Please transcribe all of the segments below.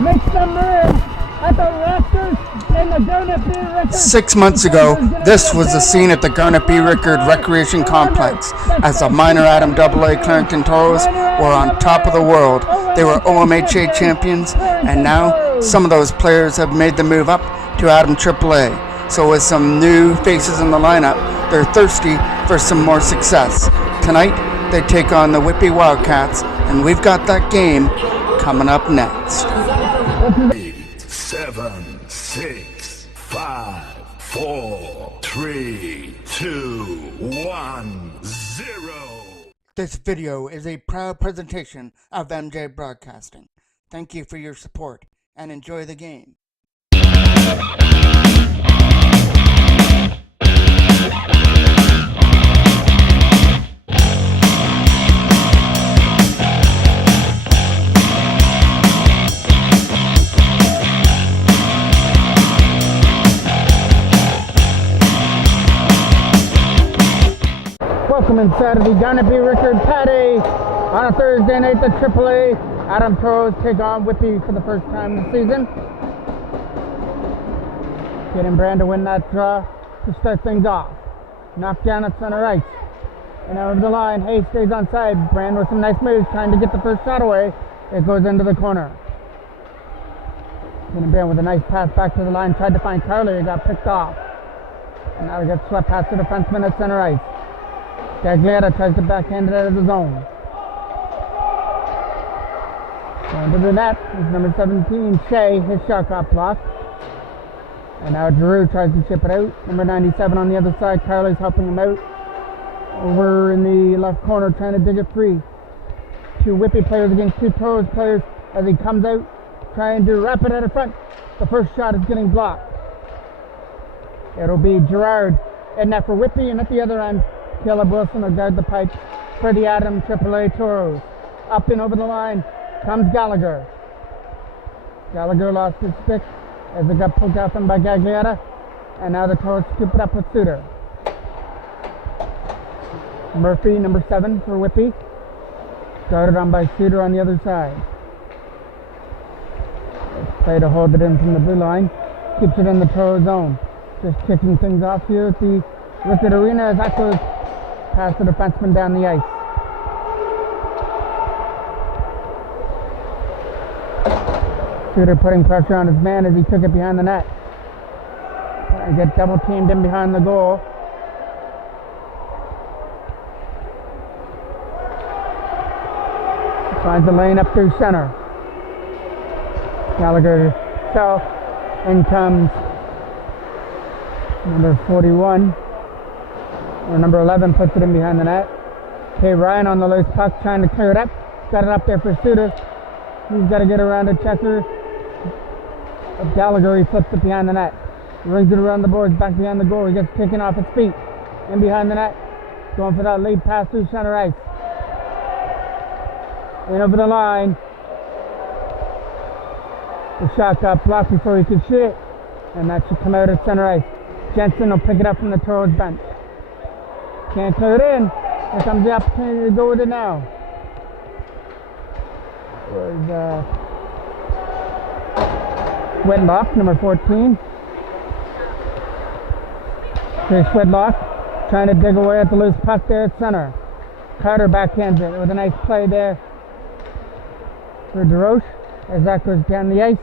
Make some room at the Raptors in the Garnet B. Rickard. 6 months ago, this was the scene at the Garnet B. Rickard Recreation Complex as the minor Adam AA Clarington Toros were on top of the world. They were OMHA champions, and now some of those players have made the move up to Adam AAA. So with some new faces in the lineup, they're thirsty for some more success. Tonight, they take on the Whitby Wildcats, and we've got that game coming up next. 8, 7, 6, 5, 4, 3, 2, 1, 0. This video is a proud presentation of MJ Broadcasting. Thank you for your support and enjoy the game. Welcome inside of the Garnet B. Rickard Patty on a Thursday night. The AAA Adam Toros take on Whitby for the first time this season. Getting Brand to win that draw to start things off. Knocked down at center ice. And over the line, Hayes stays on side. Brand with some nice moves, trying to get the first shot away. It goes into the corner. Getting Brand with a nice pass back to the line. Tried to find Carly, he got picked off. And now he gets swept past the defenseman at center ice. Gaglietta tries to backhand it out of the zone. Going to the net is number 17, Shea. His shot got blocked. And now Drew tries to chip it out. Number 97 on the other side. Carly's helping him out. Over in the left corner trying to dig it free. Two Whitby players against two Toros players as he comes out. Trying to wrap it out of front. The first shot is getting blocked. It'll be Gerard in net for Whitby, and at the other end, Caleb Wilson will guard the pipe for the Adam AAA Toros. Up and over the line comes Gallagher. Gallagher lost his stick as it got pulled off him by Gaglietta. And now the Toros scoop it up with Suter. Murphy, number 7 for Whitby. Guarded on by Suter on the other side. Play to hold it in from the blue line. Keeps it in the Toro zone. Just kicking things off here at the Rickard Arena as that goes past the defenseman down the ice. Suter putting pressure on his man as he took it behind the net. Trying to get double teamed in behind the goal. Finds the lane up through center. Gallagher south. In comes number 41. Or number 11 puts it in behind the net. Okay, Ryan on the loose puck trying to clear it up. Got it up there for Suter. He's got to get around a checker. Of Gallagher, he flips it behind the net. Rings it around the boards, back behind the goal. He gets taken off his feet. In behind the net. Going for that lead pass through center ice. In over the line. The shot got blocked before he could shoot. And that should come out at center ice. Jensen will pick it up from the Toros bench. Can't clear it in. Here comes the opportunity to go with it now. Was Whitlock, number 14. Chris Whitlock trying to dig away at the loose puck there at center. Carter backhands it with a nice play there for DeRoche as that goes down the ice.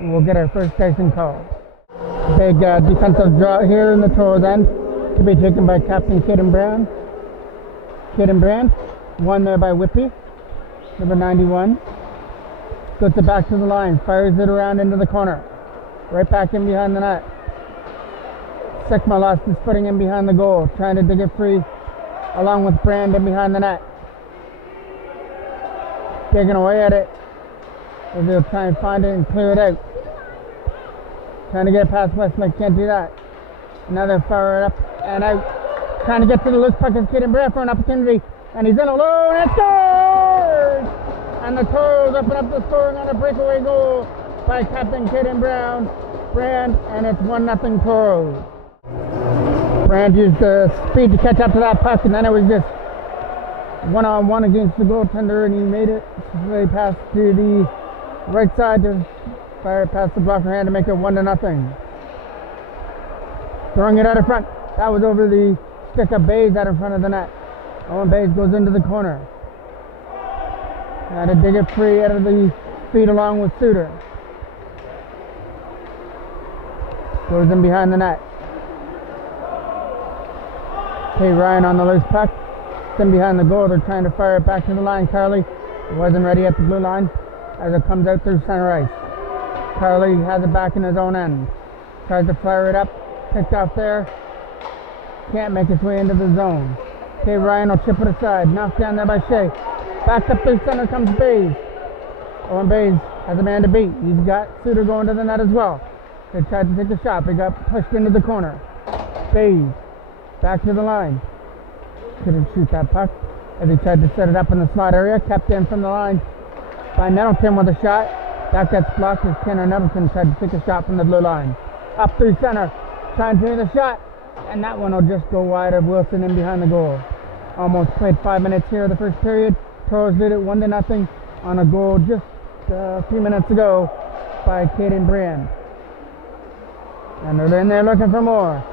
And we'll get our first icing call. Big defensive draw here in the Toros end to be taken by Captain Caden Brown. Caden Brand, won there by Whitby, number 91. Puts it back to the line, fires it around into the corner. Right back in behind the net. Sekma lost his footing in behind the goal, trying to dig it free along with Brand in behind the net. Digging away at it as they'll try and find it and clear it out. Trying to get it past Westlake, can't do that. Another fire up and out. Trying to get to the loose puck of Caden Brand for an opportunity. And he's in alone and scores! And the Toros open up the scoring on a breakaway goal by Captain Caden Brand, and it's 1-0 Toros. Brand used the speed to catch up to that puck, and then it was just one-on-one against the goaltender, and he made it. They passed to the Right side to fire it past the blocker hand to make it 1-0. Throwing it out in front. That was over the stick of Bays out in front of the net. Owen Bays goes into the corner. Had to dig it free out of the feet along with Suter. Goes in behind the net. Kay Ryan on the loose puck. It's in behind the goal. They're trying to fire it back to the line. Carly wasn't ready at the blue line as it comes out through center ice. Carly has it back in his own end. Tries to fire it up. Picked off there. Can't make its way into the zone. Kay Ryan will chip it aside. Knocked down there by Shea. Back up through center comes Bays. Owen Bays has a man to beat. He's got Suter going to the net as well. They tried to take a shot. They got pushed into the corner. Bays back to the line. Couldn't shoot that puck as he tried to set it up in the slot area. Kept in from the line by Nettleton with a shot. That gets blocked as Tanner Nettleton tried to take a shot from the blue line. Up through center. Trying to hit a shot. And that one will just go wide of Wilson in behind the goal. Almost played 5 minutes here the first period. Toros did it 1-0 on a goal just a few minutes ago by Caden Brand. And they're in there looking for more.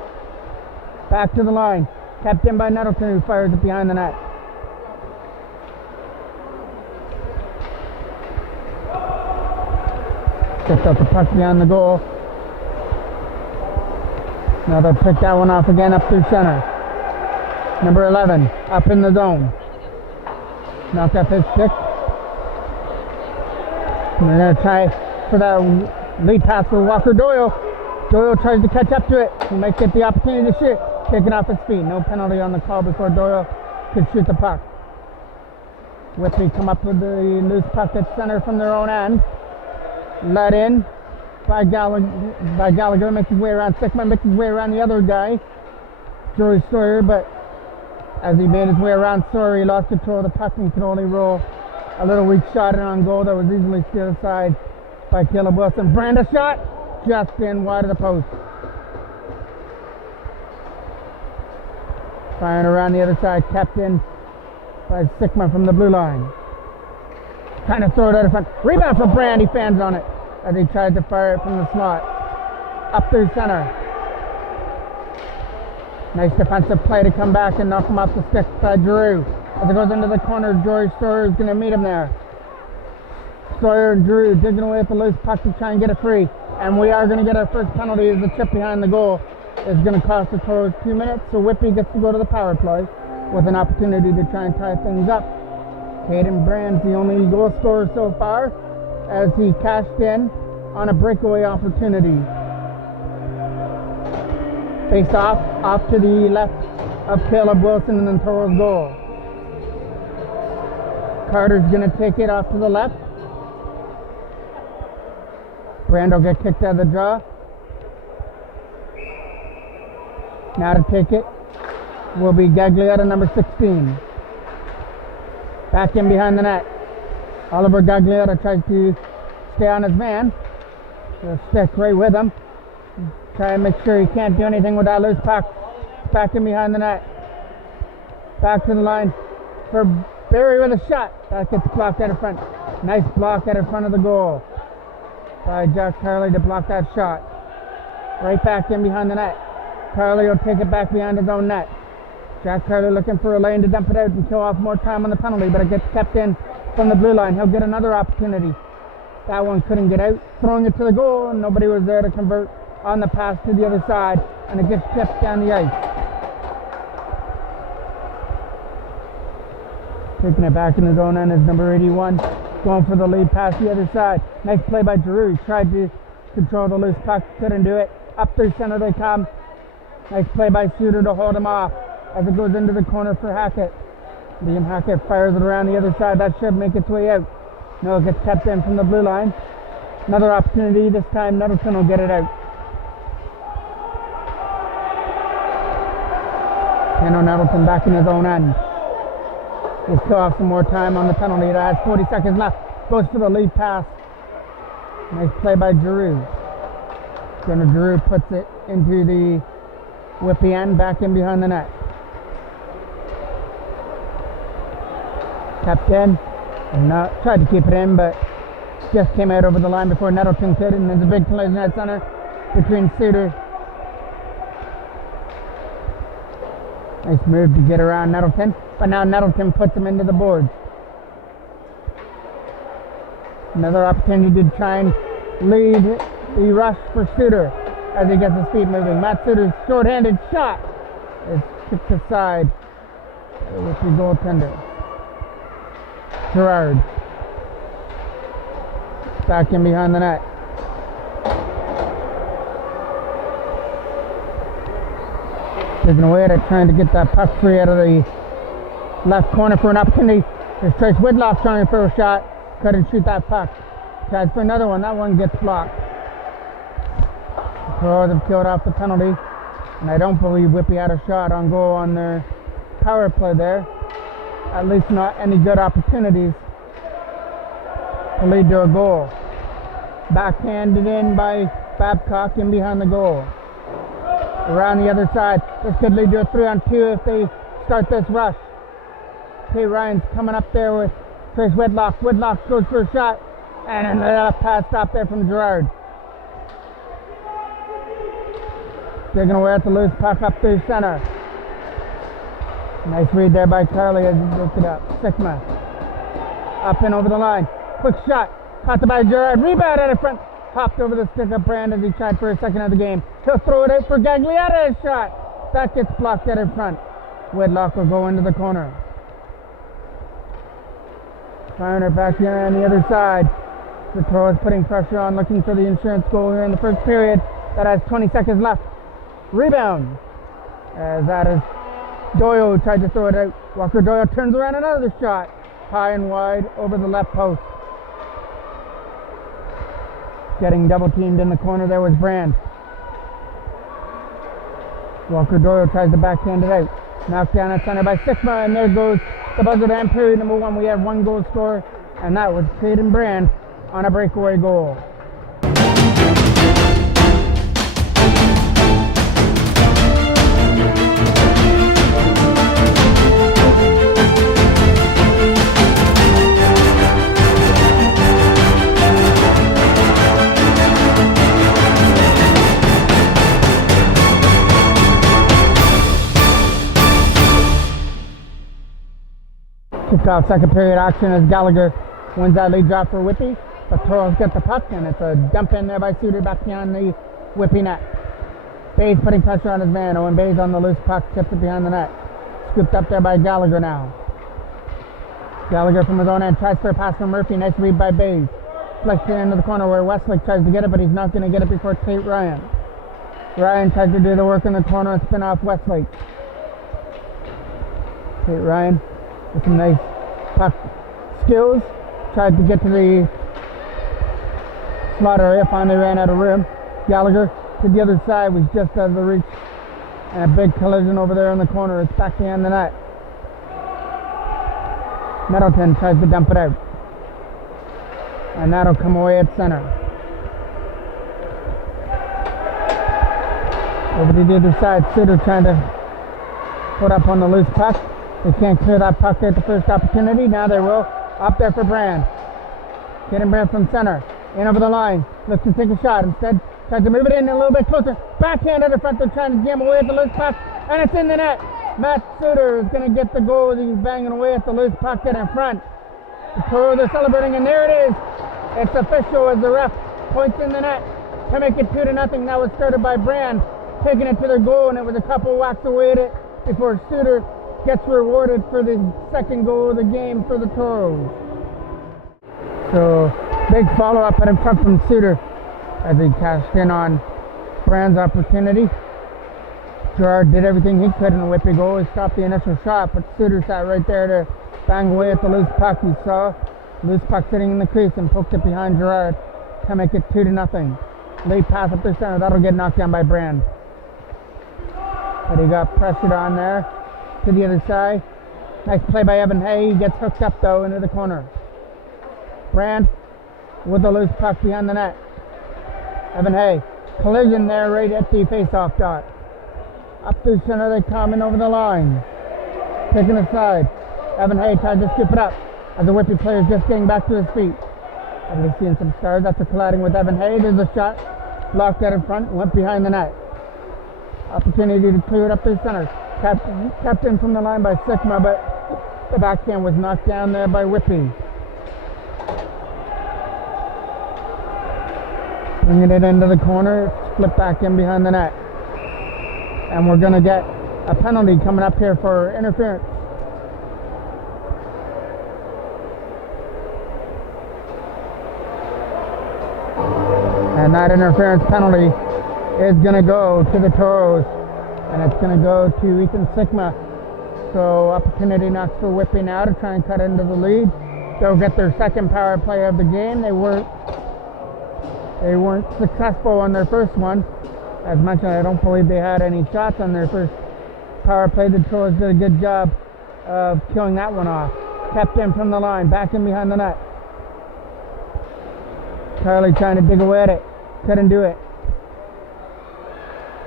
Back to the line. Kept in by Nettleton, who fires it behind the net. Just out the puck behind the goal. Now they'll pick that one off again up through center. Number 11, up in the zone. Knocked off his stick. And they're going to try for that lead pass for Walker Doyle. Doyle tries to catch up to it. He might get the opportunity to shoot. Taken off his feet. No penalty on the call before Doyle could shoot the puck. Whitby come up with the loose puck at center from their own end. Let in by Gallagher. Makes his way around Stickman. Makes his way around the other guy, Joey Sawyer. But as he made his way around Sawyer, he lost control of the puck and could only roll a little weak shot in on goal that was easily steered aside by Caleb Wilson. Brand a shot. Just in wide of the post. Firing around the other side, kept in by Stickman from the blue line. Trying to throw it out of front. Rebound for Brand. He fans on it as he tried to fire it from the slot. Up through center. Nice defensive play to come back and knock him off the stick by Drew. As it goes into the corner, George Sawyer is going to meet him there. Sawyer and Drew digging away at the loose puck to try and get it free. And we are going to get our first penalty as the chip behind the goal is going to cost the Toros 2 minutes. So Whitby gets to go to the power play with an opportunity to try and tie things up. Caden Brand's the only goal scorer so far as he cashed in on a breakaway opportunity. Face off to the left of Caleb Wilson and then Toros goal. Carter's going to take it off to the left. Brand will get kicked out of the draw. Now to take it will be Gaglietta, number 16. Back in behind the net. Oliver Gaglietta tries to stay on his man. He'll stick right with him. Try and make sure he can't do anything with that loose puck. Back in behind the net. Back to the line for Barry with a shot. That gets blocked out in front. Nice block out in front of the goal by Jack Carley to block that shot. Right back in behind the net. Carley will take it back behind his own net. Jack Carley looking for a lane to dump it out and kill off more time on the penalty, but it gets kept in from the blue line. He'll get another opportunity. That one couldn't get out. Throwing it to the goal, and nobody was there to convert on the pass to the other side, and it gets tipped down the ice. Taking it back in his own end is number 81. Going for the lead pass the other side. Nice play by Giroux. Tried to control the loose puck. Couldn't do it. Up through center they come. Nice play by Suter to hold him off as it goes into the corner for Hackett. Liam Hackett fires it around the other side. That should make its way out. No, it gets kept in from the blue line. Another opportunity. This time Nettleton will get it out. Tano Nettleton back in his own end. He'll kill off some more time on the penalty. It has 40 seconds left. Goes for the lead pass. Nice play by Giroux. Gunnar Giroux puts it into the Whitby end, back in behind the net. Kept in. Tried to keep it in, but just came out over the line before Nettleton could, and there's a big collision at center between Suter. Nice move to get around Nettleton, but now Nettleton puts him into the boards. Another opportunity to try and lead the rush for Suter as he gets his feet moving. Matt Suter's short-handed shot is kicked aside with the goaltender. Gerard back in behind the net. Taking away at it, trying to get that puck free out of the left corner for an opportunity. There's Trace Whitlock trying for a shot. Couldn't shoot that puck. Tries for another one. That one gets blocked. The Toros have killed off the penalty. And I don't believe Whitby had a shot on goal on their power play there. At least not any good opportunities to lead to a goal. Backhanded in by Babcock in behind the goal. Around the other side. This could lead to a 3-on-2 if they start this rush. Kate Ryan's coming up there with Trace Whitlock. Whitlock goes for a shot. And a pass stop there from Gerard. Taking away at the loose puck up through center. Nice read there by Carly as he lifts it up. Sigma. Up and over the line. Quick shot. Caught by Gerard. Rebound out in front. Hopped over the stick of Brand as he tried for a second of the game. He'll throw it out for Gagliardi's shot. That gets blocked out in front. Whitlock will go into the corner. Firing it back here on the other side. The Toros putting pressure on, looking for the insurance goal here in the first period. That has 20 seconds left. Rebound. As that is Doyle who tried to throw it out. Walker Doyle turns around another shot. High and wide over the left post. Getting double teamed in the corner there was Brand. Walker Doyle tries to backhand it out. Knocked down at center by Sigma, and there goes the buzzer to end period number 1. We have 1 goal scorer, and that was Caden Brand on a breakaway goal. Kicked off second period action as Gallagher wins that lead drop for Whitby. The Toros get the puck, and it's a dump in there by Suter back behind the Whitby net. Bayes putting pressure on his man. Owen Bayes on the loose puck, tips it behind the net. Scooped up there by Gallagher now. Gallagher from his own end tries for a pass from Murphy. Nice read by Bayes. Flicks it into the corner where Westlake tries to get it, but he's not going to get it before Tate Ryan. Ryan tries to do the work in the corner and spin off Westlake. Tate Ryan with some nice puck skills. Tried to get to the slot area, finally ran out of room. Gallagher to the other side was just out of the reach. And a big collision over there in the corner. It's back behind the net. Nettleton tries to dump it out. And that'll come away at center. Over to the other side, Suter trying to put up on the loose puck. They can't clear that puck at the first opportunity. Now they will. Up there for Brand. Getting Brand from center. In over the line. Looks to take a shot. Instead, tries to move it in a little bit closer. Backhand at the front. They're trying to jam away at the loose puck. And it's in the net. Matt Suter is going to get the goal as he's banging away at the loose puck in front. The Toros are celebrating, and there it is. It's official as the ref points in the net to make it 2-0. That was started by Brand, taking it to their goal, and it was a couple whacks away at it before Suter gets rewarded for the second goal of the game for the Toros. So, big follow-up in front from Suter as he cashed in on Brand's opportunity. Gerard did everything he could in the Whitby goal. He stopped the initial shot, but Suter sat right there to bang away at the loose puck. He saw loose puck sitting in the crease and poked it behind Gerard to make it 2-0. Late pass up the center. That'll get knocked down by Brand. But he got pressured on there. To the other side. Nice play by Evan Hay. He gets hooked up though into the corner. Brand with the loose puck behind the net. Evan Hay. Collision there right at the face-off dot. Up through center they come in over the line. Taking aside. Evan Hay tries to scoop it up as the Whitby player is just getting back to his feet. Ugly seeing some stars after colliding with Evan Hay. There's a shot blocked out in front, went behind the net. Opportunity to clear it up through center. Kept in from the line by Sigma, but the backhand was knocked down there by Whitby. Bringing it into the corner, split back in behind the net. And we're going to get a penalty coming up here for interference. And that interference penalty is going to go to the Toros. And it's going to go to Ethan Sigma. So opportunity knocks for Whitby now to try and cut into the lead. They'll get their second power play of the game. They weren't successful on their first one. As mentioned, I don't believe they had any shots on their first power play. The Toros did a good job of killing that one off. Kept in from the line, back in behind the net. Charlie trying to dig away at it. Couldn't do it.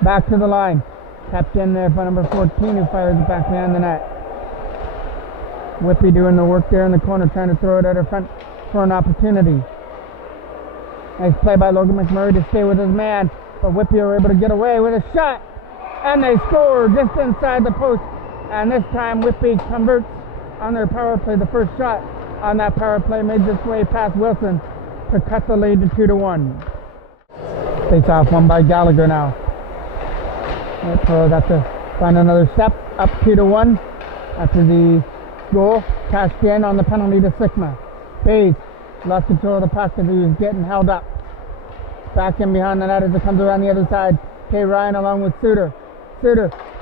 Back to the line. Kept in there by number 14 who fires it back behind the net. Whitby doing the work there in the corner, trying to throw it at her front for an opportunity. Nice play by Logan McMurray to stay with his man, but Whitby are able to get away with a shot, and they score just inside the post. And this time Whitby converts on their power play. The first shot on that power play made its way past Wilson to cut the lead to 2-1. Face off one by Gallagher now. So that's to find another step, up 2-1 after the goal. Cashed in on the penalty to Sigma. Bays lost control of the puck as he was getting held up. Back in behind the net as it comes around the other side. Kay Ryan along with Suter.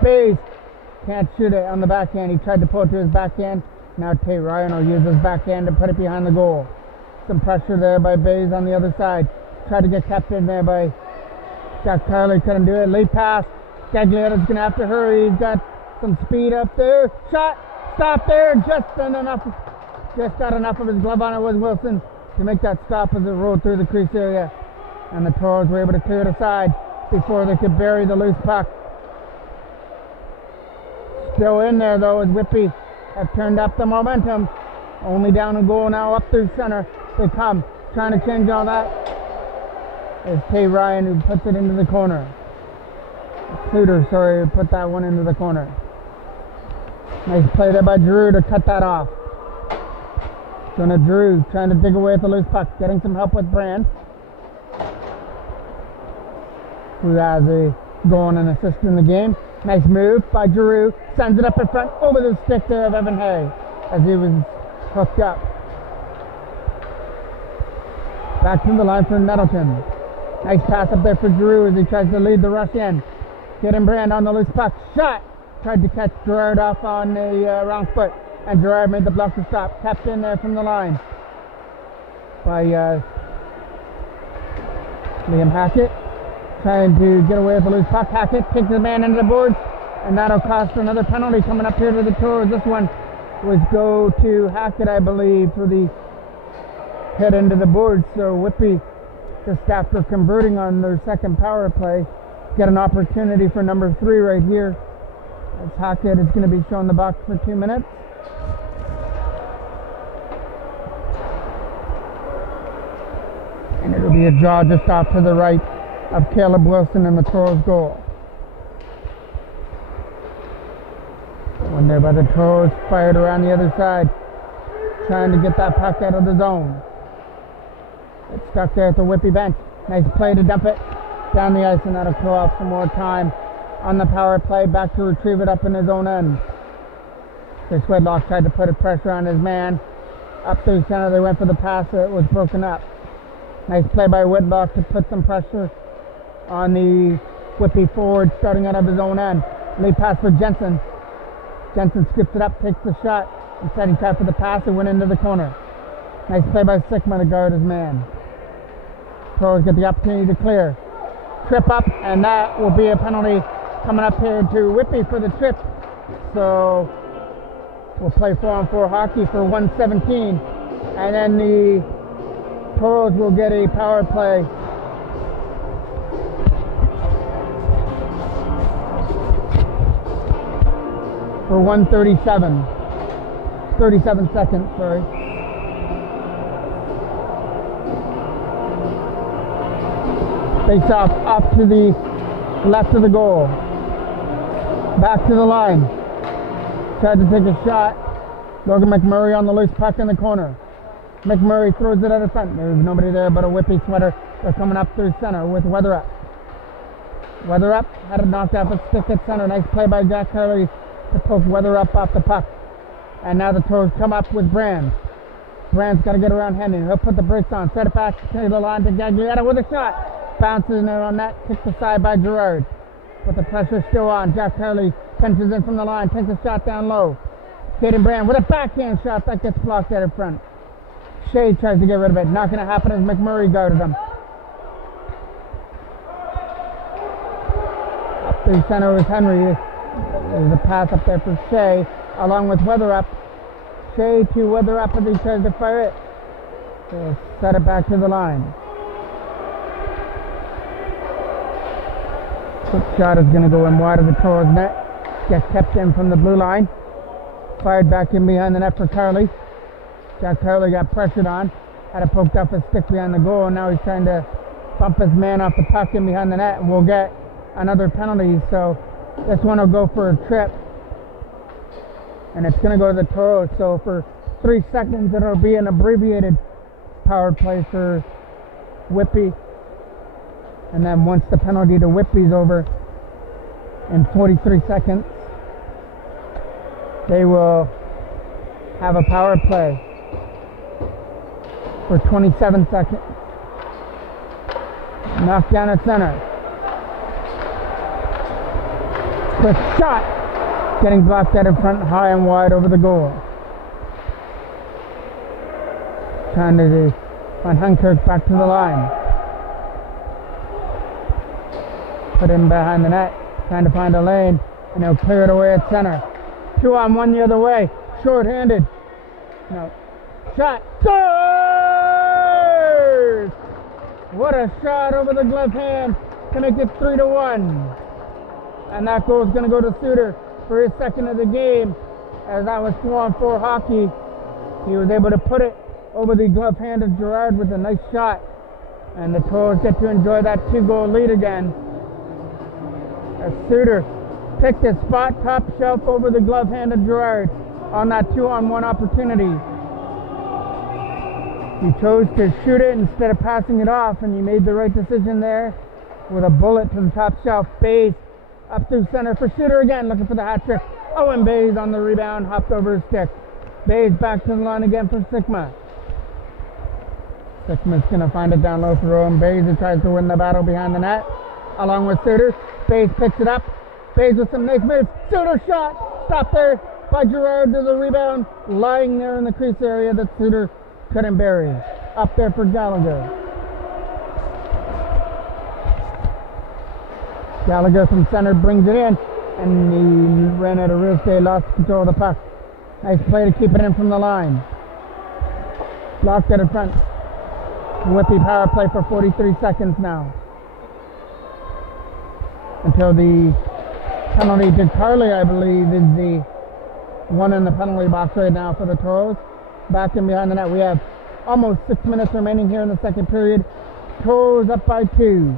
Bays can't shoot it on the backhand. He tried to pull it to his backhand. Now Kay Ryan will use his backhand to put it behind the goal. Some pressure there by Bays on the other side. Tried to get kept in there by Jack Carley. Couldn't do it. Late pass. Gagliardo's going to have to hurry. He's got some speed up there. Shot. Stop there. Just got enough of his glove on it was Wilson to make that stop as it rolled through the crease area. And the Toros were able to clear it aside before they could bury the loose puck. Still in there though as Whitby have turned up the momentum. Only down a goal now up through center. They come. Trying to change all that. It's Kay Ryan who puts it into the corner. Suter, put that one into the corner. Nice play there by Drew to cut that off. So now Drew trying to dig away at the loose puck, getting some help with Brand, who has a goal and an assist in the game. Nice move by Drew, sends it up in front over the stick there of Evan Hay as he was hooked up. Back to the line for Nettleton. Nice pass up there for Drew as he tries to lead the rush in. Getting Brand on the loose puck. Shot! Tried to catch Gerard off on the wrong foot. And Gerard made the blocker stop. Kept in there from the line by Liam Hackett. Trying to get away with the loose puck. Hackett takes the man into the boards. And that'll cost another penalty coming up here to the Toros. This one was go to Hackett, I believe, for the hit into the boards. So Whitby, just after converting on their second power play, get an opportunity for number 3 right here. As Hackett is going to be shown the box for 2 minutes. And it'll be a draw just off to the right of Caleb Wilson in the Toros goal. One there by the Toros, fired around the other side, trying to get that puck out of the zone. It's stuck there at the Whitby bench. Nice play to dump it down the ice, and that'll throw off some more time on the power play. Back to retrieve it up in his own end. Chris Wedlock tried to put a pressure on his man. Up through center, they went for the pass, it was broken up. Nice play by Whitlock to put some pressure on the Whitby forward, starting out of his own end. Late pass for Jensen. Jensen skips it up, takes the shot. Instead he tried for the pass and went into the corner. Nice play by Sigma to guard his man. Pros get the opportunity to clear. Trip up, and that will be a penalty coming up here to Whitby for the trip. So we'll play 4-on-4 hockey for 1:17, and then the Toros will get a power play. For 1:37, 37 seconds, sorry. Face off to the left of the goal. Back to the line. Tried to take a shot. Logan McMurray on the loose puck in the corner. McMurray throws it out of front. There's nobody there but a Whitby sweater. They're coming up through center with Weatherup. Weatherup had it knocked off a stick at center. Nice play by Jack Hurley to poke Weatherup off the puck. And now the Toros come up with Brand. Brand's got to get around Henry. He'll put the brakes on. Set it back to the line to Gaglietta with a shot. Bounces in on net. Kicked aside by Gerard. But the pressure's still on. Jack Hurley punches in from the line. Takes a shot down low. Caden Brand with a backhand shot that gets blocked out in front. Shea tries to get rid of it. Not going to happen as McMurray guarded him. Up through center with Henry. There's a pass up there for Shea along with Weatherup. Shea to Weatherup as he tries to fire it. So set it back to the line. Quick shot is going to go in wide of the Toros net. Gets kept in from the blue line. Fired back in behind the net for Carley. Jack Carley got pressured on. Had it poked off his stick behind the goal. And now he's trying to bump his man off the puck in behind the net. And we'll get another penalty. So this one will go for a trip. And it's going to go to the Toros. So for 3 seconds, it'll be an abbreviated power play for Whitby. And then once the penalty to Whitby's over in 43 seconds, they will have a power play for 27 seconds. Knocked down at center. Quick shot. Getting blocked out in front, high and wide over the goal. Trying to find Hunkirk back to the line. Put him behind the net. Trying to find a lane. And he'll clear it away at center. 2-on-1 the other way. Short-handed. No. Shot. Thurs! What a shot over the glove hand to make it 3-1. And that goal is going to go to Suter for his second of the game, as that was 4-on-4 hockey. He was able to put it over the glove hand of Gerard with a nice shot, and the Toros get to enjoy that 2-goal lead again. As Suter picked his spot top shelf over the glove hand of Gerard on that 2-on-1 opportunity. He chose to shoot it instead of passing it off, and he made the right decision there with a bullet to the top shelf. Bays up through center for Suter again, looking for the hat trick. Owen Bays on the rebound, hopped over his stick. Bays back to the line again for Sigma. Sigma's going to find it down low for Owen Bays, who tries to win the battle behind the net, along with Suter. Bays picks it up. Bays with some nice moves. Suter shot. Stopped there by Gerard to the rebound, lying there in the crease area that Suter couldn't bury. Up there for Gallagher. Gallagher from center brings it in, and he ran out of real estate, lost control of the puck. Nice play to keep it in from the line. Locked it in front. Whitby power play for 43 seconds now. Until the penalty to Carley, I believe, is the one in the penalty box right now for the Toros. Back in behind the net. We have almost 6 minutes remaining here in the second period. Toros up by 2.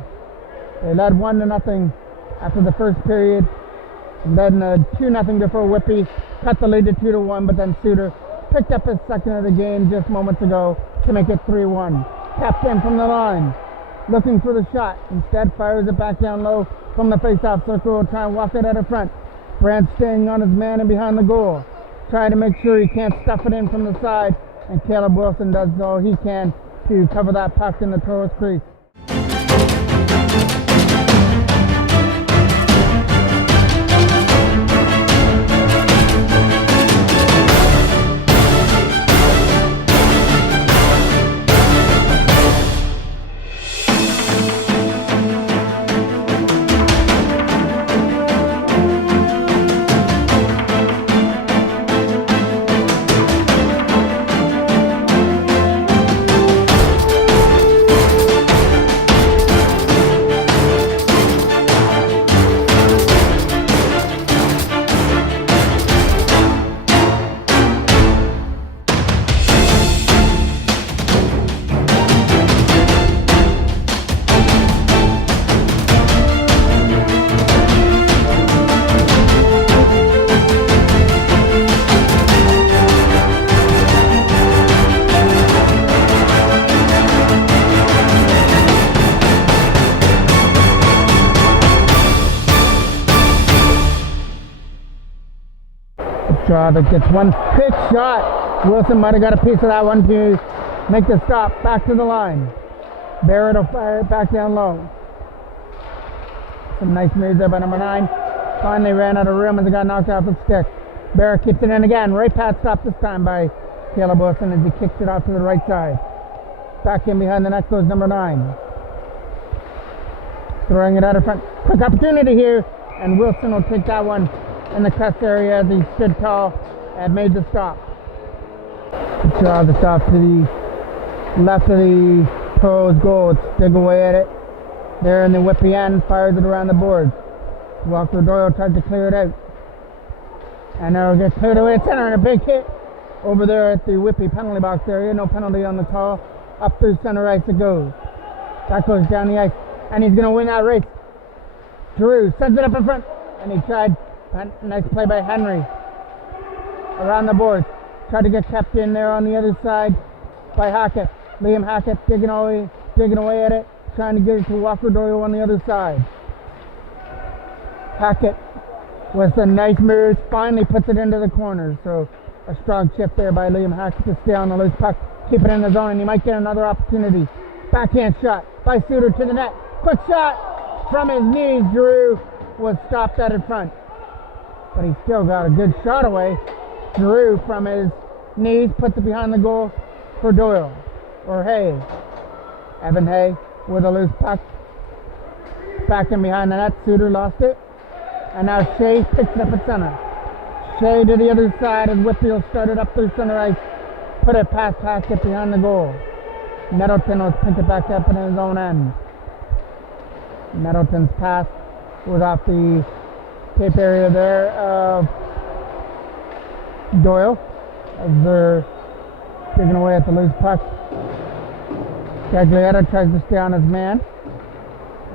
They led 1-0 after the first period. And then 2-0 before Whitby cut the lead to 2-1, but then Suter picked up his second of the game just moments ago to make it 3-1. Tapped in from the line, looking for the shot. Instead, fires it back down low from the face-off circle, trying to walk it out of front. Brand staying on his man and behind the goal, trying to make sure he can't stuff it in from the side. And Caleb Wilson does all he can to cover that puck in the Toros crease. Shaw that gets one quick shot. Wilson might have got a piece of that one to make the stop. Back to the line. Barrett will fire it back down low. Some nice moves there by number 9. Finally ran out of room as it got knocked off the stick. Barrett keeps it in again. Right pad stop this time by Caleb Wilson as he kicks it off to the right side. Back in behind the net goes number 9. Throwing it out of front. Quick opportunity here. And Wilson will take that one in the crest area as he stood tall and made the stop. Draw the stop to the left of the Toros goal. Let's dig away at it. There in the Whitby end. Fires it around the board. Walker Doyle tried to clear it out. And now it gets cleared away at center and a big hit over there at the Whitby penalty box area. No penalty on the call. Up through center ice it goes. That goes down the ice. And he's going to win that race. Drew sends it up in front. And he tried. Nice play by Henry. Around the boards. Tried to get kept in there on the other side by Hackett. Liam Hackett digging away at it. Trying to get it to Walker Doyle on the other side. Hackett with a nice move. Finally puts it into the corner. So a strong chip there by Liam Hackett to stay on the loose puck. Keep it in the zone and he might get another opportunity. Backhand shot by Suter to the net. Quick shot from his knees. Drew was stopped out in front. But he still got a good shot away. Drew from his knees puts it behind the goal for Doyle. Or Hay. Evan Hay with a loose puck. Back in behind the net. Suter lost it. And now Shea picks it up at center. Shea to the other side as Whitfield started up through center ice. Put it past Hackett behind the goal. Nettleton will pick it back up in his own end. Nettleton's pass was off the tape area there of Doyle as they're digging away at the loose puck. Gaglietta tries to stay on his man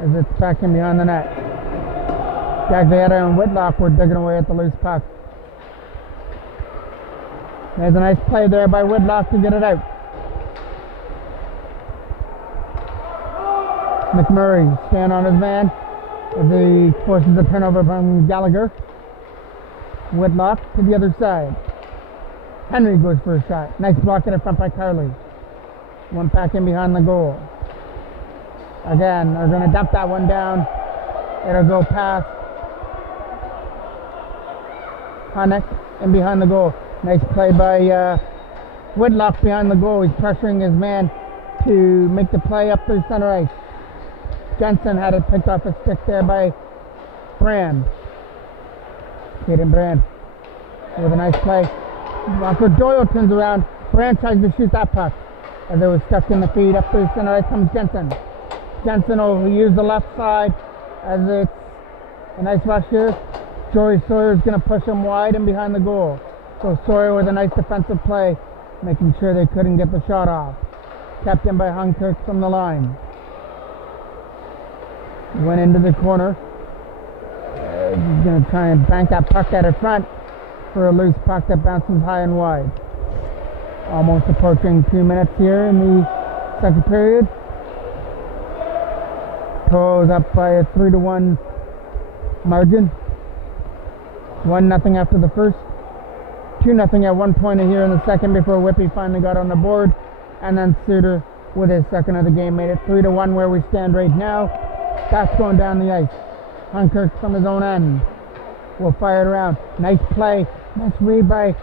as it's back in behind the net. Gaglietta and Whitlock were digging away at the loose puck. There's a nice play there by Whitlock to get it out. McMurray staying on his man as he forces the turnover from Gallagher. Whitlock to the other side. Henry goes for a shot. Nice block in front by Carley. One back in behind the goal. Again, they're going to dump that one down. It'll go past Hanek in behind the goal. Nice play by Whitlock behind the goal. He's pressuring his man to make the play up through center ice. Jensen had it picked off a stick there by Brand. Caden Brand with a nice play. Walker Doyle turns around. Brand tries to shoot that puck. As it was stuck in the feed up through center ice comes Jensen. Jensen will use the left side as it's a nice rush here. Joey Sawyer is going to push him wide and behind the goal. So Sawyer with a nice defensive play, making sure they couldn't get the shot off. Kept in by Hunkirk from the line. Went into the corner. He's going to try and bank that puck out in front for a loose puck that bounces high and wide. Almost approaching 2 minutes here in the second period. Toros up by a 3-1 margin. 1-0 after the first. 2-0 at one point here in the second before Whitby finally got on the board. And then Suter with his second of the game made it 3-1 where we stand right now. That's going down the ice. Hunkirk from his own end will fire it around. Nice play. Nice read by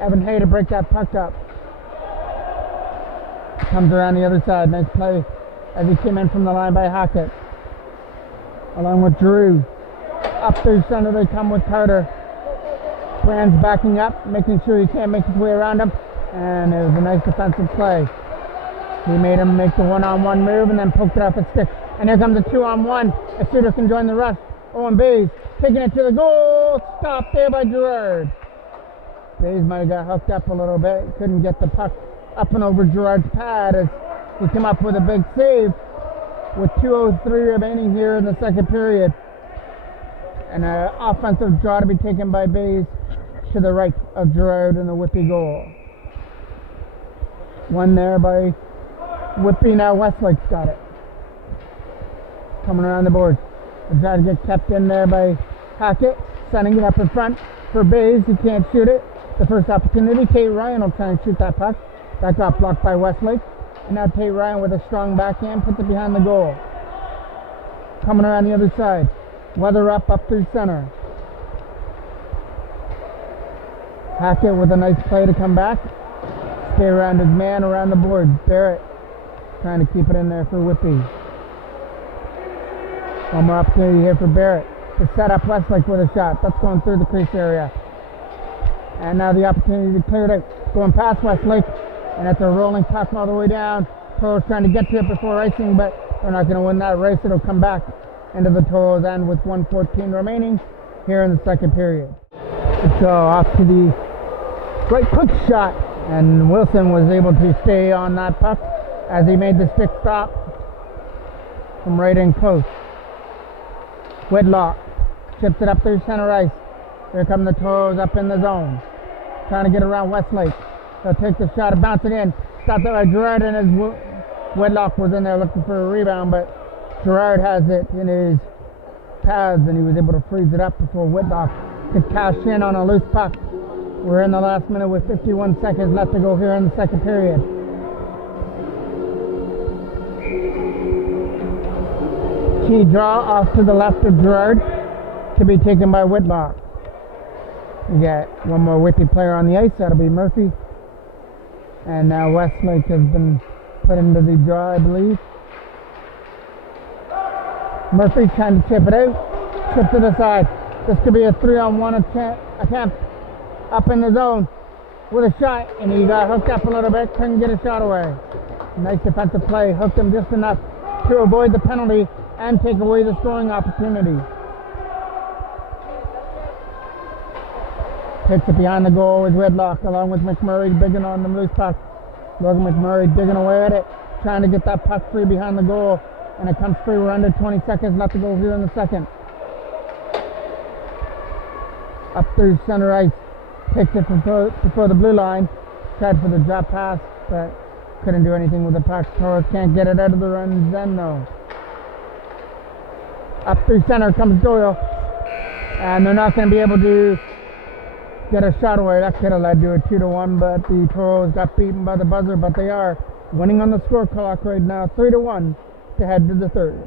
Evan Hay to break that puck up. Comes around the other side. Nice play as he came in from the line by Hackett. Along with Drew. Up through center they come with Carter. Brand's backing up, making sure he can't make his way around him. And it was a nice defensive play. He made him make the one-on-one move and then poked it off a stick. And here comes a 2-on-1. If Suter can join the rush. Owen Bays taking it to the goal. Stopped there by Gerard. Bays might have got hooked up a little bit. Couldn't get the puck up and over Gerard's pad as he came up with a big save with 2:03 remaining here in the second period. And an offensive draw to be taken by Bays to the right of Gerard in the Whitby goal. One there by Whitby. Now Westlake's got it. Coming around the board. They try to get kept in there by Hackett. Sending it up in front. for Bays. He can't shoot it. The first opportunity, Tate Ryan will try and shoot that puck. That got blocked by Westlake. And now Tate Ryan with a strong backhand puts it behind the goal. Coming around the other side. Weather up through center. Hackett with a nice play to come back. Stay around his man around the board. Barrett trying to keep it in there for Whitby. One more opportunity here for Barrett to set up Westlake with a shot. That's going through the crease area. And now the opportunity to clear it out. Going past Westlake. And it's a rolling puck all the way down. Toros trying to get to it before icing, but they're not going to win that race. It'll come back into the Toros end with 1:14 remaining here in the second period. So off to the right quick shot. And Wilson was able to stay on that puck as he made the stick stop from right in close. Whitlock chips it up through center ice. Here come the Toros up in the zone. Trying to get around Westlake. They'll take the shot and bounce it in. Stopped it by Gerard, and his Whitlock was in there looking for a rebound, but Gerard has it in his pads, and he was able to freeze it up before Whitlock could cash in on a loose puck. We're in the last minute with 51 seconds left to go here in the second period. Key draw off to the left of Gerard to be taken by Whitlock. We got one more Whitby player on the ice. That'll be Murphy. And now Westlake has been put into the draw, I believe. Murphy trying to chip it out. Chip to the side. This could be a 3-on-1 attempt up in the zone with a shot. And he got hooked up a little bit. Couldn't get a shot away. Nice defensive play. Hooked him just enough to avoid the penalty and take away the scoring opportunity. Takes it behind the goal with Whitlock along with McMurray digging on the loose puck. Logan McMurray digging away at it, trying to get that puck free behind the goal, and it comes free. We're under 20 seconds left to go here in the second. Up through center ice, takes it before the blue line, tried for the drop pass, but couldn't do anything with the puck. Toros can't get it out of the run then though. Up through center comes Doyle, and they're not going to be able to get a shot away. That could have led to a 2-1, but the Toros got beaten by the buzzer, but they are winning on the score clock right now, 3-1 to head to the third.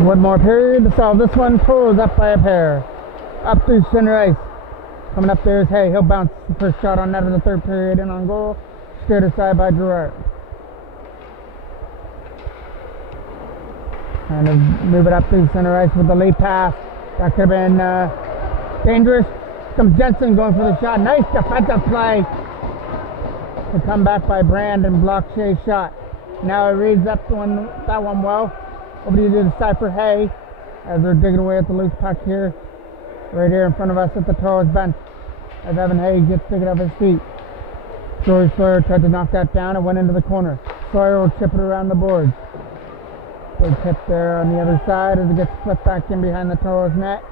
One more period to solve this one. Toros up by a pair. Up through center ice. Coming up there is Hay. He'll bounce the first shot on net of the third period and on goal. Steered aside by Gerard. Trying to move it up through center ice with the late pass. That could have been dangerous. Comes Jensen going for the shot. Nice defensive play. To come back by Brand and block Shea's shot. Now he reads up that one well. Over to the side for Hay as they're digging away at the loose puck here. Right here in front of us at the Toros bench. As Evan Hay gets picking up his feet. George Sawyer tried to knock that down. It went into the corner. Sawyer will chip it around the boards. Big hit there on the other side as it gets flipped back in behind the Toros net.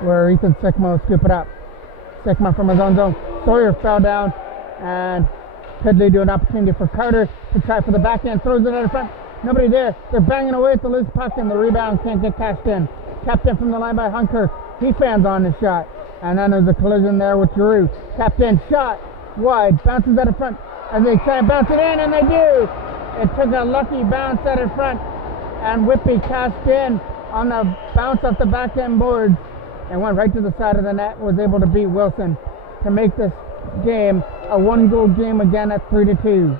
Where Ethan Sickma will scoop it up. Sickma from his own zone. Sawyer fell down and could lead to an opportunity for Carter to try for the backhand. Throws it out in front. Nobody there. They're banging away at the loose puck and the rebound can't get cashed in. Tapped in from the line by Hunker. He fans on the shot. And then there's a collision there with Giroux. Tapped in, shot, wide, bounces out in front. As they try to bounce it in, and they do. It took a lucky bounce out in front. And Whitby cashed in on the bounce off the backhand boards and went right to the side of the net. Was able to beat Wilson to make this game a one-goal game again at 3-2.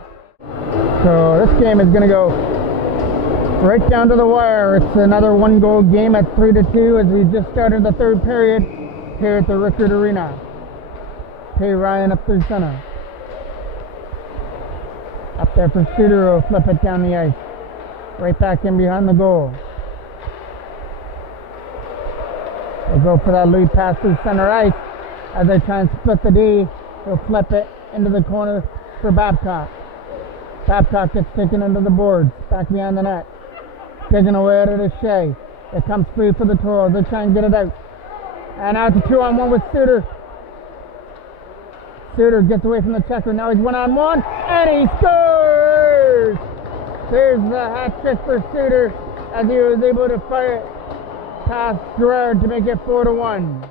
So this game is going to go right down to the wire. It's another one-goal game at 3-2 as we just started the third period here at the Rickard Arena. Tay Ryan up through center. Up there for Studer will flip it down the ice. Right back in behind the goal. They'll go for that lead pass through center ice. As they try and split the D, he'll flip it into the corner for Babcock. Babcock gets taken into the boards, back behind the net. Digging away at it is Shea. It comes free for the Toros. They're trying to get it out. And now it's a 2-on-1 with Suter. Suter gets away from the checker. Now he's 1-on-1. And he scores! There's the hat trick for Suter as he was able to fire it past Gerard to make it 4-1.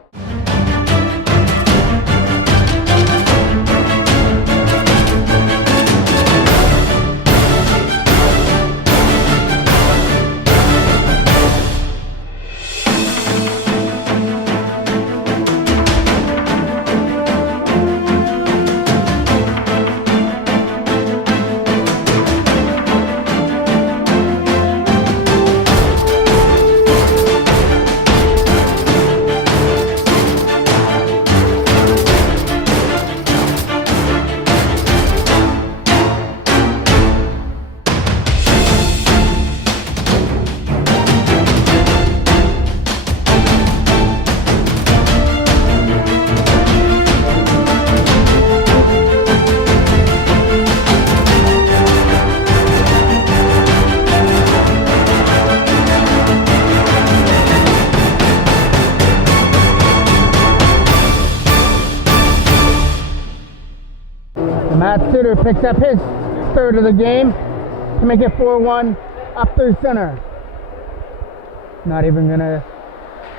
Matt Suter picks up his third of the game to make it 4-1 up through center. Not even going to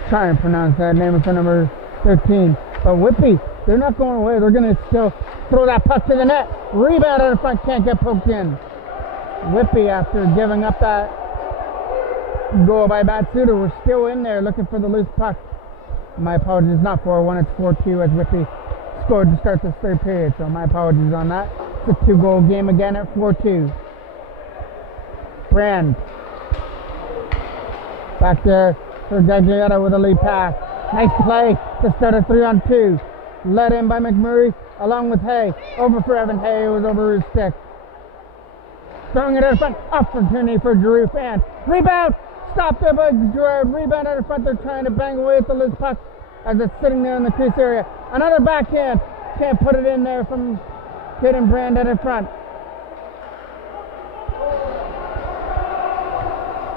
try and pronounce that name for number 13. But Whitby, they're not going away. They're going to still throw that puck to the net. Rebound out of front, can't get poked in. Whitby, after giving up that goal by Matt Suter, we're still in there looking for the loose puck. My apologies, not 4-1, it's 4-2 as Whitby scored to start this third period, so my apologies on that. It's a 2-goal game again at 4-2. Brand back there for Gaglietta with a lead pass. Nice play to start a 3-on-2. Led in by McMurray along with Hay. Over for Evan Hay. It was over his stick. Throwing it out of front. Opportunity for Drew Fan. Rebound. Stopped there by Gerard. Rebound out of front. They're trying to bang away at the loose puck as it's sitting there in the crease area. Another backhand. Can't put it in there from Kidd and Brand out in front.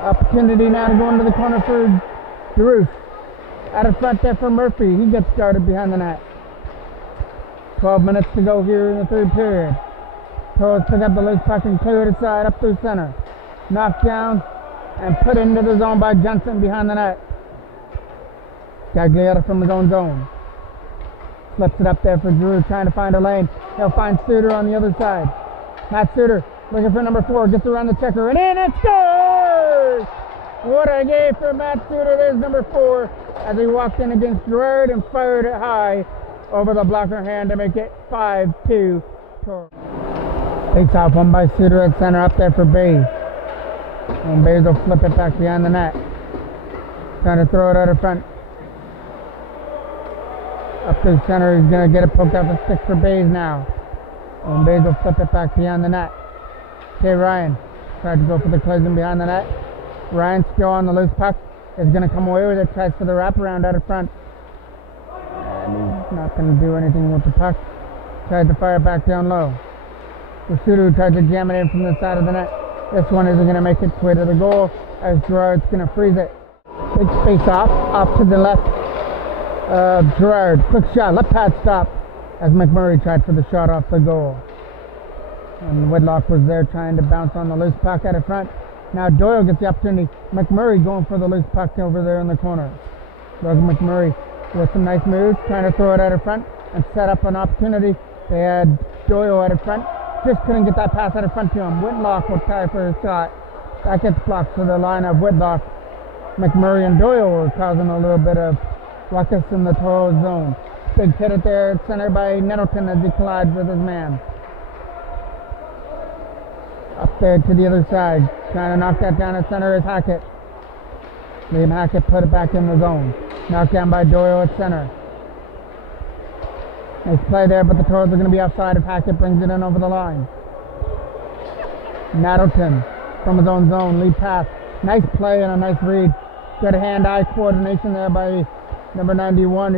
Opportunity now to go into the corner for Drew. Out of front there for Murphy. He gets guarded behind the net. 12 minutes to go here in the third period. Toros pick up the loose puck and clear it aside up through center. Knocked down and put into the zone by Johnson behind the net. Gaglietta from his own zone. Flips it up there for Drew, trying to find a lane. He'll find Suter on the other side. Matt Suter looking for number 4. Gets around the checker and in and scores! What a game for Matt Suter. There's number 4 as he walked in against Gerard and fired it high over the blocker hand to make it 5-2. Takes off one by Suter at center up there for Bays. And Bays will flip it back behind the net. Trying to throw it out of front. Up to the center, he's going to get it poked out the stick for Bays now. And Bays will flip it back behind the net. Okay, Ryan tried to go for the collision behind the net. Ryan still on the loose puck. Is going to come away with it, tries for the wraparound out of front. And he's not going to do anything with the puck. Tries to fire it back down low. The shooter tried to jam it in from the side of the net. This one isn't going to make its way to the goal as Gerard's going to freeze it. Big face off to the left. Gerard, quick shot, left pad stop as McMurray tried for the shot off the goal. And Whitlock was there trying to bounce on the loose puck out of front. Now Doyle gets the opportunity. McMurray going for the loose puck over there in the corner. Logan McMurray with some nice moves, trying to throw it out of front and set up an opportunity. They had Doyle out of front. Just couldn't get that pass out of front to him. Whitlock will try for a shot. That gets blocked to the line of Whitlock. McMurray and Doyle were causing a little bit of ruckus in the Toros zone. Big hit it there, center by Nettleton as he collides with his man. Up there to the other side, trying to knock that down at center is Hackett. Liam Hackett put it back in the zone. Knocked down by Doyle at center. Nice play there, but the Toros are going to be offside if Hackett brings it in over the line. Nettleton from his own zone, lead pass. Nice play and a nice read. Good hand-eye coordination there by number 91,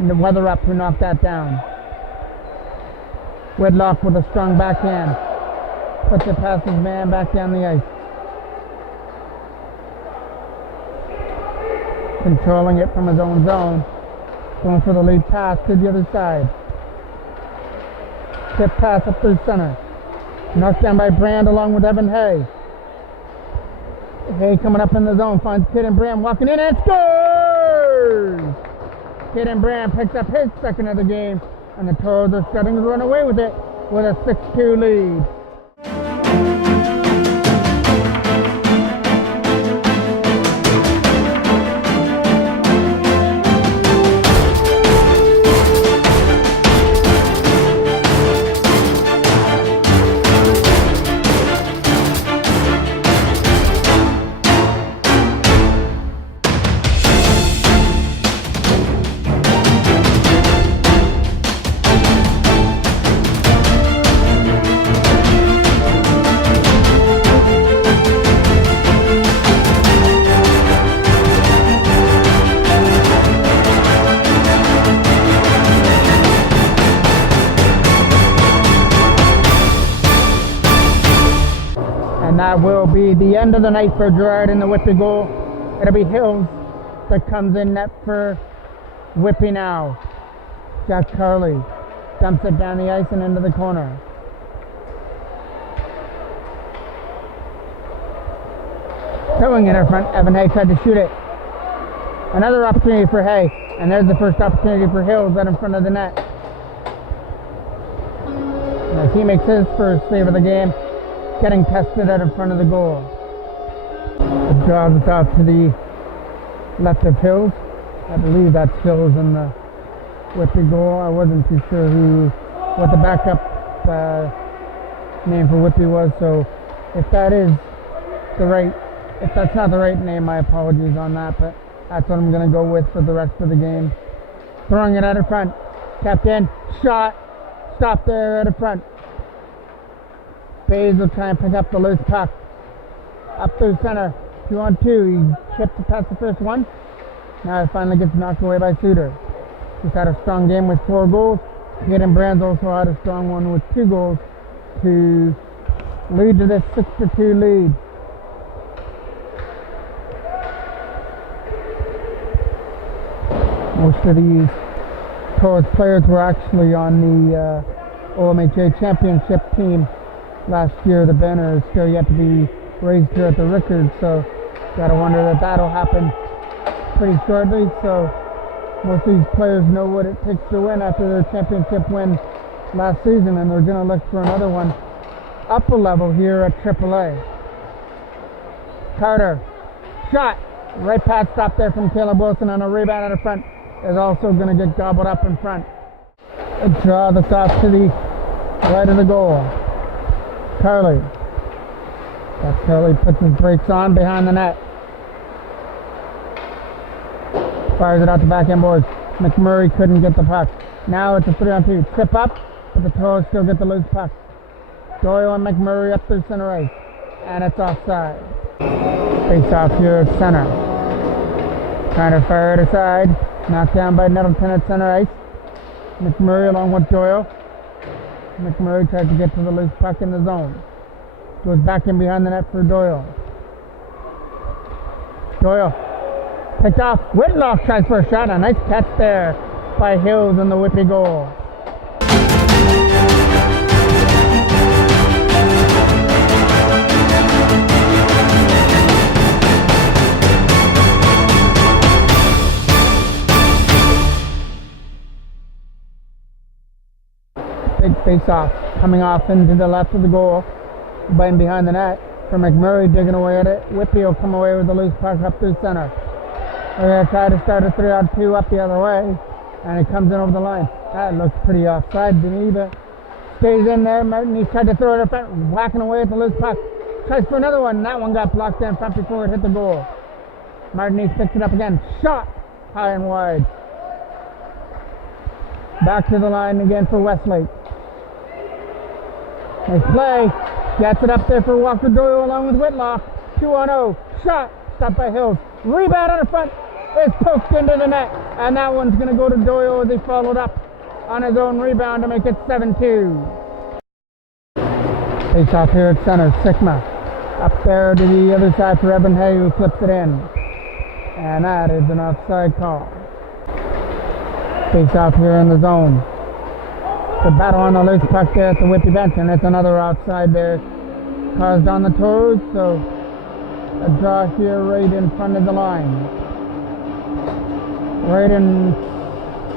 the Weatherup, who knocked that down. Whitlock with a strong backhand. Puts it past his man back down the ice. controlling it from his own zone. Going for the lead pass to the other side. Tip pass up through center. Knocked down by Brand along with Evan Hay. Hay coming up in the zone, finds Kid and Brand walking in and scores! Kid and Brand picks up his second of the game, and the Toros are starting to run away with it with a 6-2 lead. And that will be the end of the night for Gerard in the Whitby goal. It'll be Hills that comes in net for Whitby now. Jack Carley dumps it down the ice and into the corner. Throwing it in front, Evan Hay tried to shoot it. Another opportunity for Hay, and there's the first opportunity for Hills out in front of the net. As he makes his first save of the game, getting tested out in front of the goal. It draws it off to the left of Hills. I believe that's Hills in the Whitby goal. I wasn't too sure what the backup name for Whitby was, so if that's not the right name, my apologies on that, but that's what I'm going to go with for the rest of the game. Throwing it out in front. Kept in. Shot. Stop there out in front. Bays will try and pick up the loose puck. Up through center. 2-on-2. He chipped past the first one. Now it finally gets knocked away by Suter. He's had a strong game with 4 goals. Hayden Brands also had a strong one with 2 goals to lead to this 6-2 lead. Most of these Toros players were actually on the OMHA championship team last year. The banner is still yet to be raised here at the Rickard, so gotta wonder that that'll happen pretty shortly. So most of these players know what it takes to win after their championship win last season, and they're gonna look for another one up a level here at AAA. Carter, shot, right pad stop there from Caleb Wilson on a rebound out of front. Is also going to get gobbled up in front. A draw the off to the right of the goal. Carley. That's Carley puts his brakes on behind the net. Fires it out the backhand boards. McMurray couldn't get the puck. Now it's a 3-on-2. Trip up, but the Toros still get the loose puck. Doyle and McMurray up through center ice. And it's offside. Face off here at center. Trying to fire it aside. Knocked down by Nettleton at center ice. McMurray along with Doyle. McMurray tried to get to the loose puck in the zone. Goes back in behind the net for Doyle. Doyle picked off. Whitlock tries for a shot. A nice catch there by Hills in the Whitby goal. Big face-off coming off into the left of the goal, by and behind the net for McMurray digging away at it. Whitby will come away with the loose puck up through center. They're going to try to start a 3-on-2 up the other way, and it comes in over the line. That looks pretty offside to me, but stays in there. Martin, he tried to throw it up front, whacking away at the loose puck. Tries for another one, and that one got blocked in front before it hit the goal. Martin picks it up again. Shot high and wide. Back to the line again for Westlake. Nice play. Gets it up there for Walker Doyle along with Whitlock. 2-on-0. Shot. Stopped by Hills. Rebound on the front. Is poked into the net. And that one's going to go to Doyle as he followed up on his own rebound to make it 7-2. Face off here at center. Sigma. Up there to the other side for Evan Hay, who flips it in. And that is an offside call. Face off here in the zone. The battle on the loose puck there at the Whitby bench, and it's another offside there caused on the Toros, so a draw here right in front of the line. Right in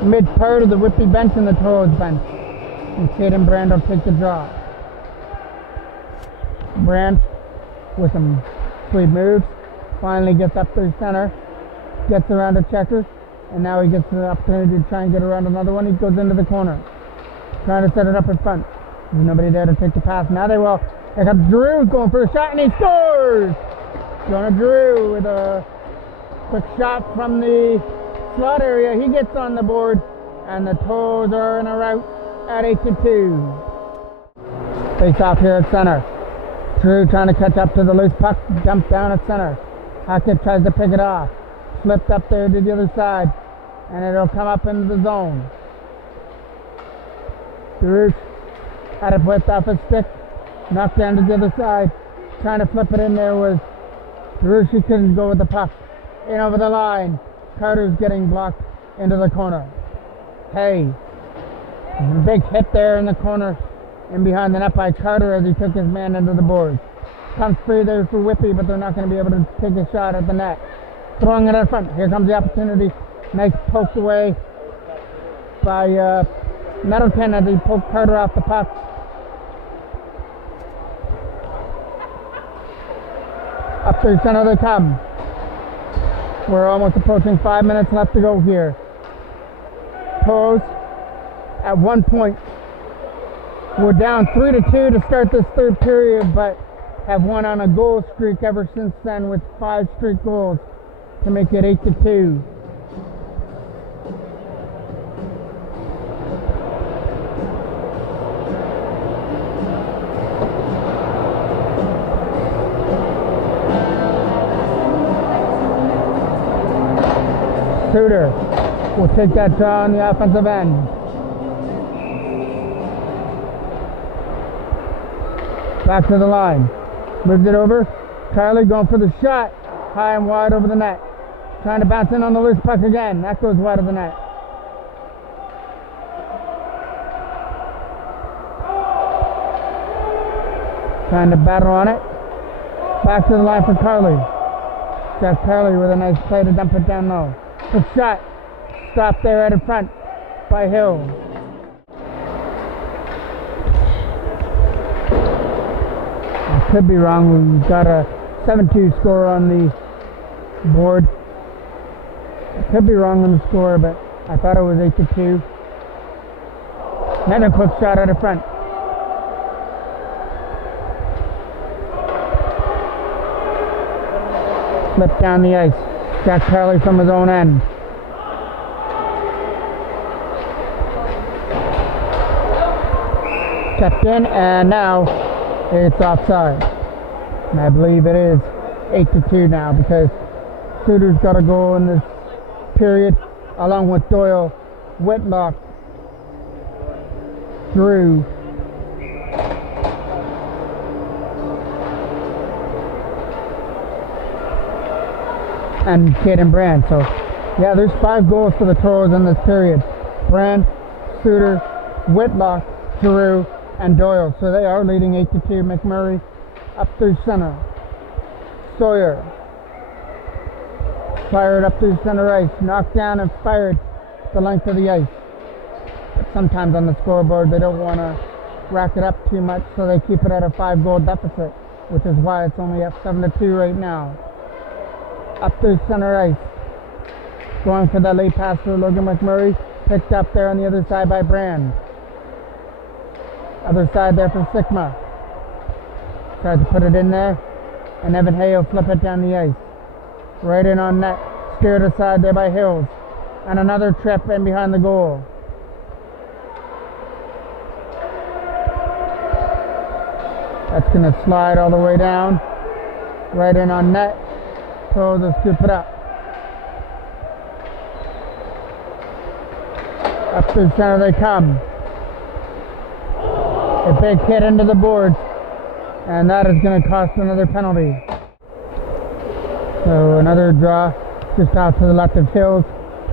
mid part of the Whitby bench and the Toros bench. And Caden Brand will take the draw. Brand with some sweet moves, finally gets up through center, gets around a checker, and now he gets the opportunity to try and get around another one. He goes into the corner, trying to set it up in front. There's nobody there to take the pass. Now they will. Here comes Drew going for a shot, and he scores! Jonah Drew with a quick shot from the slot area. He gets on the board, and the Toros are in a rout at 8-2. Face off here at center. Drew trying to catch up to the loose puck, dumped down at center. Hackett tries to pick it off. Flipped up there to the other side, and it'll come up into the zone. Drew had it whipped off his stick, knocked down to the other side. Trying to flip it in there was Drew. She couldn't go with the puck. In over the line. Carter's getting blocked into the corner. Hey, a big hit there in the corner and behind the net by Carter as he took his man into the boards. Comes free there for Whitby, but they're not going to be able to take a shot at the net. Throwing it in front. Here comes the opportunity. Nice poke away by Middleton as he poked Carter off the puck. Up through center they come. We're almost approaching 5 minutes left to go here. Toros at one point. We're down 3-2 to start this third period, but have won on a goal streak ever since then with 5 straight goals to make it 8-2. Suter will take that draw on the offensive end. Back to the line. Moves it over. Charlie going for the shot. High and wide over the net. Trying to bounce in on the loose puck again. That goes wide of the net. Trying to battle on it. Back to the line for Carly. Jeff Carly with a nice play to dump it down low. Good shot. Stopped there right in front by Hill. I could be wrong. We've got a 7-2 score on the board. I could be wrong on the score, but I thought it was 8-2. Another quick shot out of front. Flip down the ice. Jack Carly from his own end. Kept in, and now it's offside. And I believe it is 8-2 now because Suter's got a goal in this period, along with Doyle, Whitlock, Drew, and Caden Brand. So, yeah, there's 5 goals for the Toros in this period. Brand, Suter, Whitlock, Drew, and Doyle. So they are leading 8-2. McMurray up through center. Sawyer fired up through center ice. Knocked down and fired the length of the ice. But sometimes on the scoreboard they don't want to rack it up too much, so they keep it at a 5-goal deficit, which is why it's only up 7-2 right now. Up through center ice. Going for the late pass for Logan McMurray. Picked up there on the other side by Brand. Other side there for Sigma. Tried to put it in there. And Evan Hay will flip it down the ice. Right in on net. Steered aside there by Hills. And another trip in behind the goal. That's going to slide all the way down. Right in on net. Toros will scoop it up. Up through center they come. A big hit into the boards. And that is going to cost another penalty. So another draw just out to the left of Hills.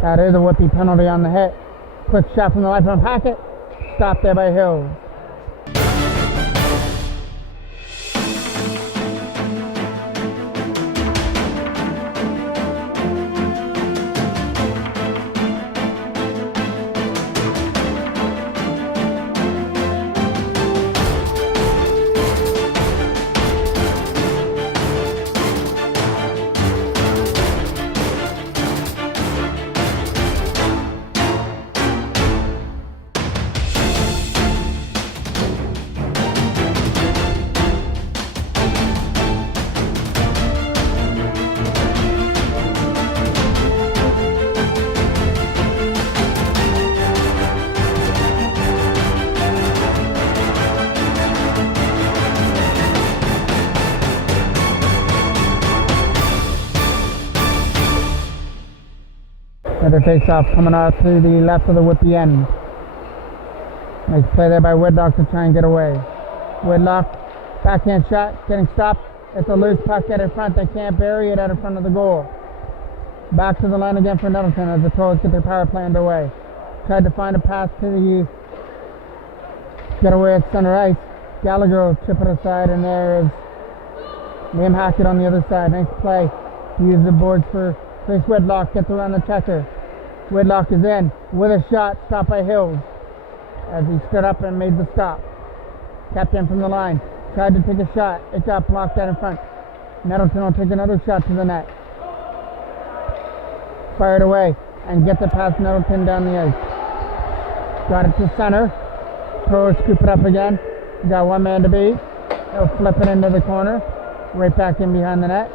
That is a Whitby penalty on the hit. Quick shot from the lifeline pocket. Stopped there by Hills. Another face-off coming out to the left of the Whitby end. Nice play there by Whitlock to try and get away. Whitlock, backhand shot, getting stopped. It's a loose puck out in front. They can't bury it out in front of the goal. Back to the line again for Nettleton as the Toros get their power play underway. Tried to find a pass to the getaway at center ice. Gallagher will chip it aside, and there is Liam Hackett on the other side. Nice play. Use the boards for Chris Whitlock. Gets around the checker. Whitlock is in with a shot. Stopped by Hills as he stood up and made the stop. Kept in from the line. Tried to take a shot. It got blocked out in front. Nettleton will take another shot to the net. Fired away and gets it past Nettleton down the ice. Got it to center. Toros scoop it up again. Got one man to beat. He'll flip it into the corner. Right back in behind the net.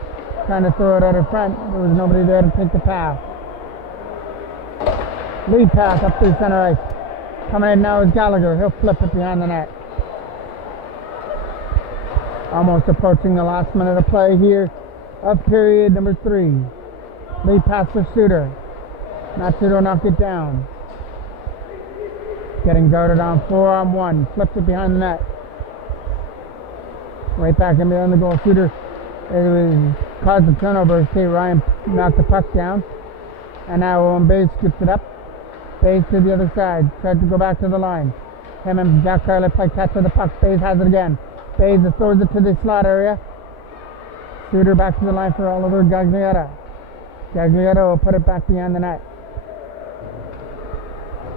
Trying to throw it out in front. There was nobody there to take the pass. Lead pass up through center ice. Coming in now is Gallagher. He'll flip it behind the net. Almost approaching the last minute of play here of period number 3. Lead pass for Suter. Matsudo knocked it down. Getting guarded on 4-on-1. Flips it behind the net. Right back in behind the goal. Suter caused the turnover. St. Ryan knocked the puck down. And now Owen Bays scoops it up. Bays to the other side. Tried to go back to the line. Him and Jack Carley play catch for the puck. Bays has it again. Bays throws it to the slot area. Suter back to the line for Oliver Gaglietta. Gaglietta will put it back behind the net.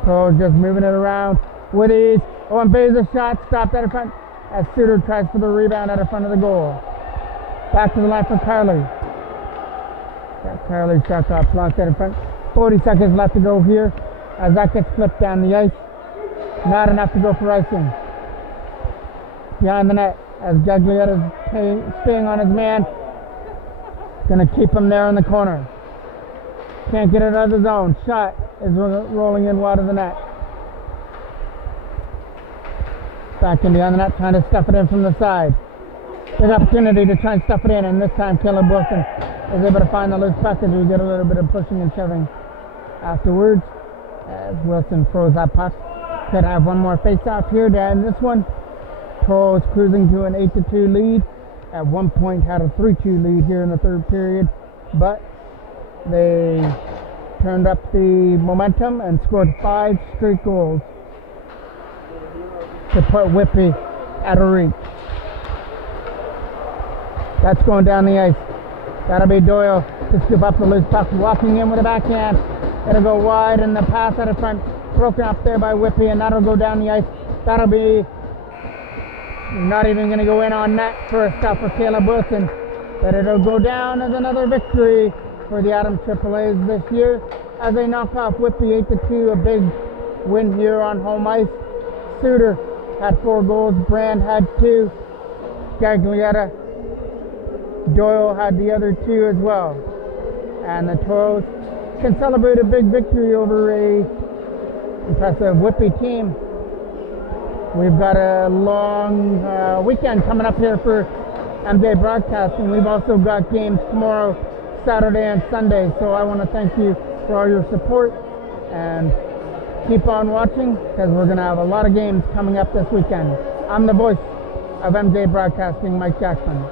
So just moving it around with ease. Owen Bays a shot. Stopped out in front as Suter tries for the rebound out in front of the goal. Back to the line for Carley. Carley shot got blocked out in front. 40 seconds left to go here as that gets flipped down the ice. Not enough to go for icing. Behind the net as Gaglietta is staying on his man. Going to keep him there in the corner. Can't get it out of the zone. Shot is rolling in wide of the net. Back in behind the net, trying to stuff it in from the side. Big opportunity to try and stuff it in, and this time Caleb Wilson is able to find the loose puck as we get a little bit of pushing and shoving afterwards. As Wilson throws that puck. Could have one more face-off here to end this one. Toros cruising to an 8-2 lead. At one point had a 3-2 lead here in the third period, but they turned up the momentum and scored 5 straight goals to put Whitby out of reach. That's going down the ice. That'll be Doyle to scoop up the loose puck, walking in with a backhand. It'll go wide, and the pass out of front broken up there by Whitby, and that'll go down the ice. That'll be not even going to go in on net for a stop for Caleb Wilson, but it'll go down as another victory for the Adams AAAs this year as they knock off Whitby 8-2, a big win here on home ice. Suter had 4 goals, Brand had 2, Gaglietta, Doyle had the other 2 as well, and the Toros can celebrate a big victory over a impressive Whitby team. We've got a long weekend coming up here for MJ Broadcasting. We've also got games tomorrow, Saturday and Sunday. So I want to thank you for all your support and keep on watching because we're going to have a lot of games coming up this weekend. I'm the voice of MJ Broadcasting, Mike Jackson.